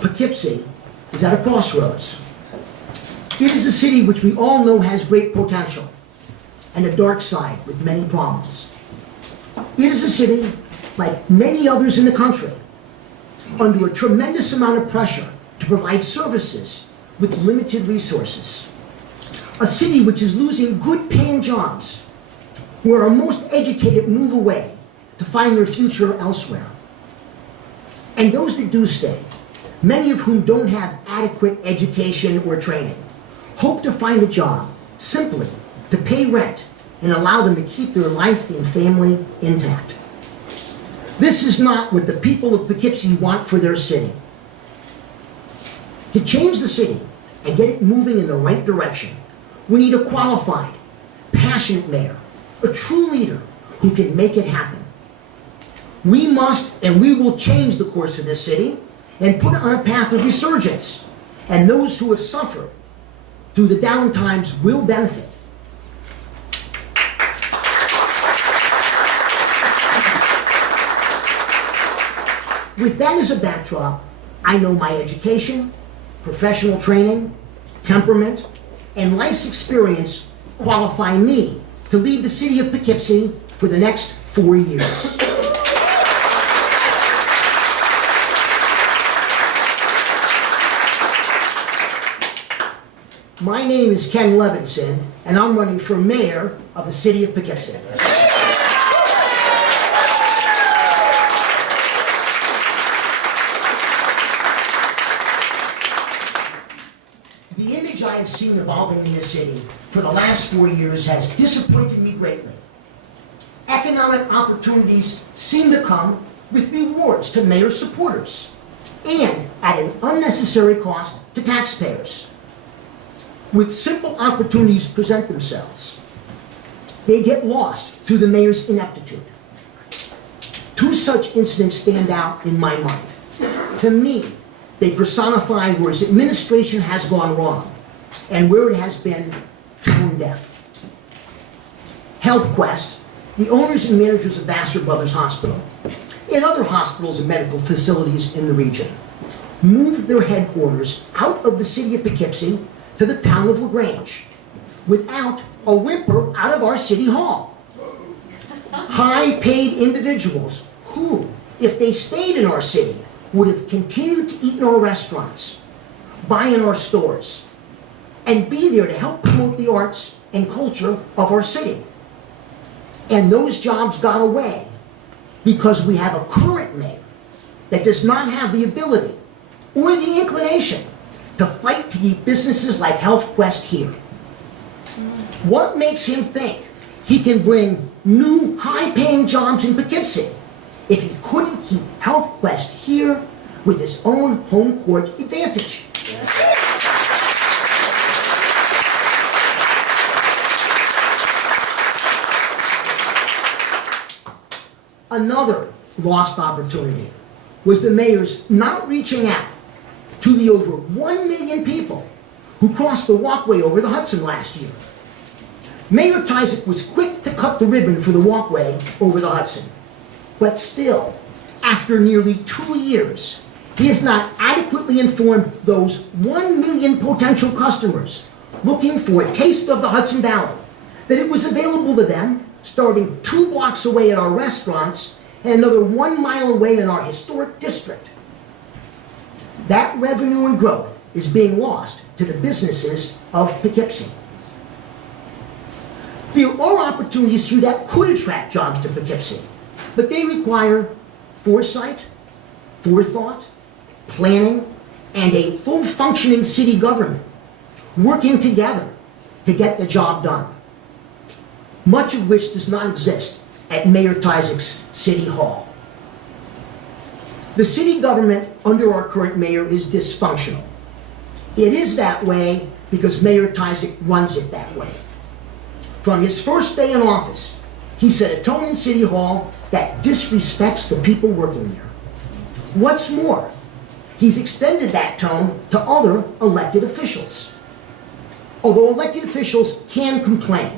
Poughkeepsie is at a crossroads. It is a city which we all know has great potential and a dark side with many problems. It is a city, like many others in the country, under a tremendous amount of pressure to provide services with limited resources. A city which is losing good paying jobs, where our most educated move away to find their future elsewhere. And those that do stay, many of whom don't have adequate education or training, hope to find a job simply to pay rent and allow them to keep their life and family intact. This is not what the people of Poughkeepsie want for their city. To change the city and get it moving in the right direction, we need a qualified, passionate mayor, a true leader who can make it happen. We must and we will change the course of this city and put it on a path of resurgence. And those who have suffered through the down times will benefit. With that as a backdrop, I know my education, professional training, temperament, and life's experience qualify me to lead the city of Poughkeepsie for the next 4 years. My name is Ken Levinson, and I'm running for mayor of the city of Poughkeepsie. The image I have seen evolving in this city for the last 4 years has disappointed me greatly. Economic opportunities seem to come with rewards to mayor supporters and at an unnecessary cost to taxpayers. With simple opportunities present themselves, they get lost through the mayor's ineptitude. 2 such incidents stand out in my mind. To me, they personify where his administration has gone wrong and where it has been tone deaf. HealthQuest, the owners and managers of Vassar Brothers Hospital, and other hospitals and medical facilities in the region, moved their headquarters out of the city of Poughkeepsie to the town of LaGrange without a whimper out of our city hall. High-paid individuals who, if they stayed in our city, would have continued to eat in our restaurants, buy in our stores, and be there to help promote the arts and culture of our city. And those jobs got away because we have a current mayor that does not have the ability or the inclination to fight to keep businesses like HealthQuest here. What makes him think he can bring new high-paying jobs in Poughkeepsie if he couldn't keep HealthQuest here with his own home court advantage? Another lost opportunity was the mayor's not reaching out to the over 1 million people who crossed the walkway over the Hudson last year. Mayor Tysick was quick to cut the ribbon for the walkway over the Hudson. But still, after nearly 2 years, he has not adequately informed those 1 million potential customers looking for a taste of the Hudson Valley that it was available to them starting 2 blocks away at our restaurants and another 1 mile away in our historic district. That revenue and growth is being lost to the businesses of Poughkeepsie. There are opportunities here that could attract jobs to Poughkeepsie, but they require foresight, forethought, planning, and a full functioning city government working together to get the job done. Much of which does not exist at Mayor Tysick's City Hall. The city government under our current mayor is dysfunctional. It is that way because Mayor Tysick runs it that way. From his first day in office, he set a tone in City Hall that disrespects the people working there. What's more, he's extended that tone to other elected officials. Although elected officials can complain,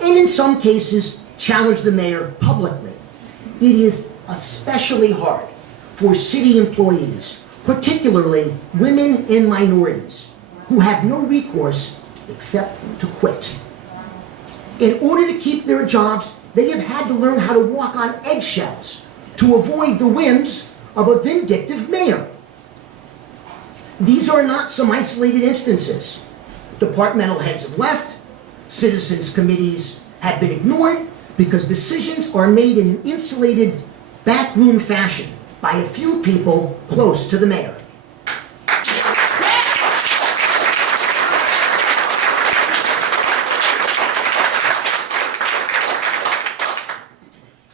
and in some cases challenge the mayor publicly, it is especially hard for city employees particularly women and minorities, who have no recourse except to quit. In order to keep their jobs, they have had to learn how to walk on eggshells to avoid the whims of a vindictive mayor. These are not some isolated instances. Departmental heads have left, citizens' committees have been ignored because decisions are made in an insulated backroom fashion by a few people close to the mayor.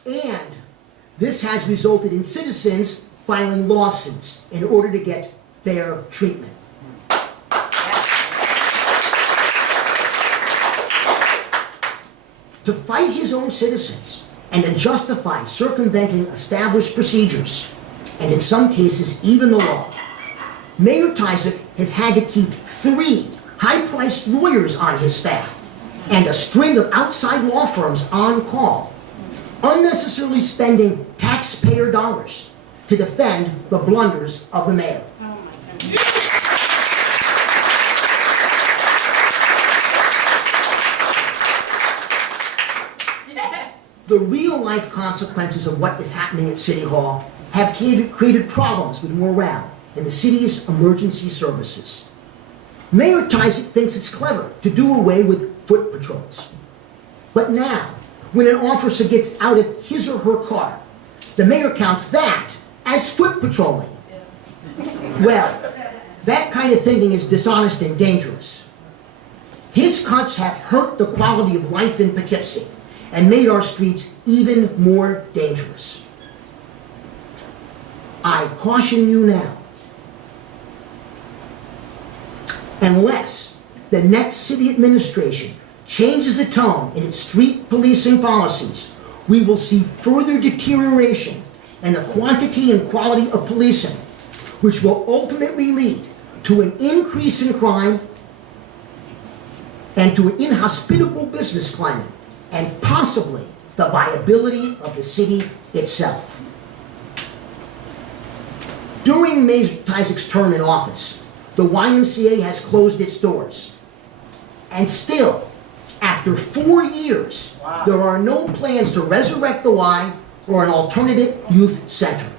And this has resulted in citizens filing lawsuits in order to get fair treatment. To fight his own citizens and to justify circumventing established procedures, and in some cases even the law, Mayor Tysick has had to keep 3 high-priced lawyers on his staff and a string of outside law firms on call, unnecessarily spending taxpayer dollars to defend the blunders of the mayor. Oh my goodness. The real-life consequences of what is happening at City Hall have created problems with morale in the city's emergency services. Mayor Tysick thinks it's clever to do away with foot patrols. But now, when an officer gets out of his or her car, the mayor counts that as foot patrolling. Well, that kind of thinking is dishonest and dangerous. His cuts have hurt the quality of life in Poughkeepsie and made our streets even more dangerous. I caution you now, unless the next city administration changes the tone in its street policing policies, we will see further deterioration in the quantity and quality of policing, which will ultimately lead to an increase in crime and to an inhospitable business climate, and possibly the viability of the city itself. During Mayor Tysick's term in office, the YMCA has closed its doors. And still, after 4 years, there are no plans to resurrect the Y or an alternative youth center.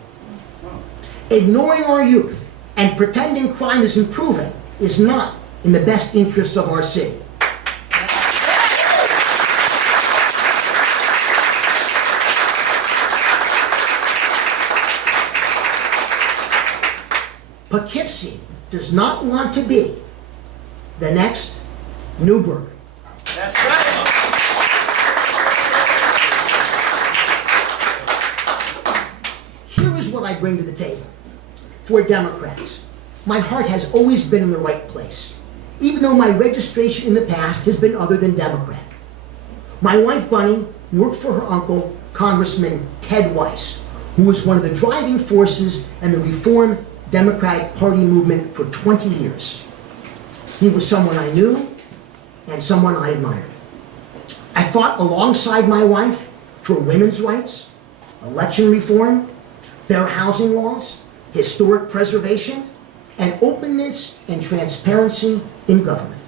Ignoring our youth and pretending crime is improving is not in the best interests of our city. Poughkeepsie does not want to be the next Newburgh. That's right. Here is what I bring to the table. For Democrats, my heart has always been in the right place, even though my registration in the past has been other than Democrat. My wife, Bunny, worked for her uncle, Congressman Ted Weiss, who was one of the driving forces in the Reform Democratic Party movement for 20 years. He was someone I knew and someone I admired. I fought alongside my wife for women's rights, election reform, fair housing laws, historic preservation, and openness and transparency in government.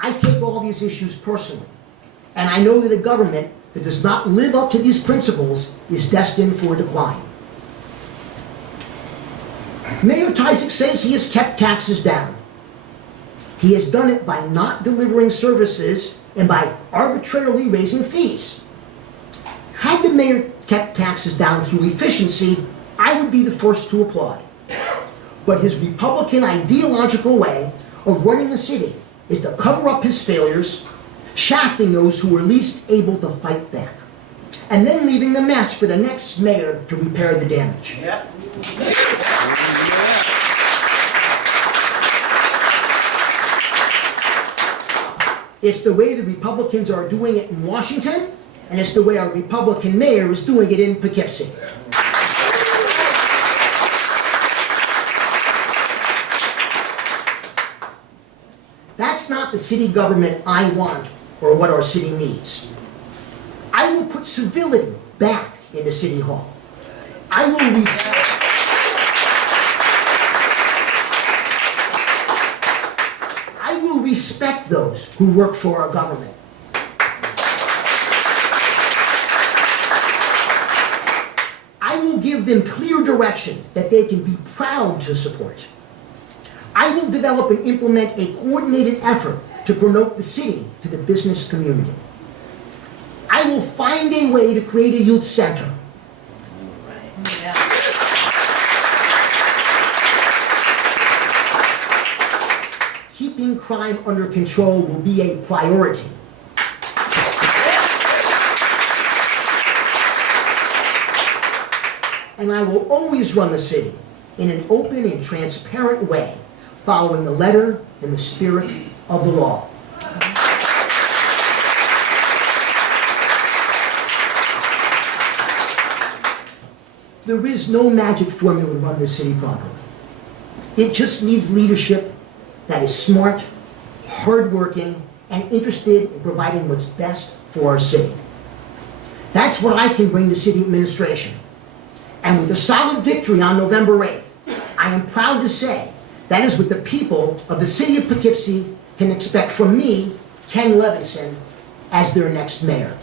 I take all these issues personally, and I know that a government that does not live up to these principles is destined for decline. Mayor Tysick says he has kept taxes down. He has done it by not delivering services and by arbitrarily raising fees. Had the mayor kept taxes down through efficiency, I would be the first to applaud. But his Republican ideological way of running the city is to cover up his failures, shafting those who are least able to fight back, and then leaving the mess for the next mayor to repair the damage. Yeah. It's the way the Republicans are doing it in Washington, and it's the way our Republican mayor is doing it in Poughkeepsie. That's not the city government I want or what our city needs. I will put civility back into City Hall. I will respect those who work for our government. I will give them clear direction that they can be proud to support. I will develop and implement a coordinated effort to promote the city to the business community. I will find a way to create a youth center. Keeping crime under control will be a priority. And I will always run the city in an open and transparent way, following the letter and the spirit of the law. There is no magic formula to run this city properly. It just needs leadership that is smart, hardworking, and interested in providing what's best for our city. That's what I can bring to city administration. And with a solid victory on November 8th, I am proud to say that is what the people of the City of Poughkeepsie can expect from me, Ken Levinson, as their next mayor.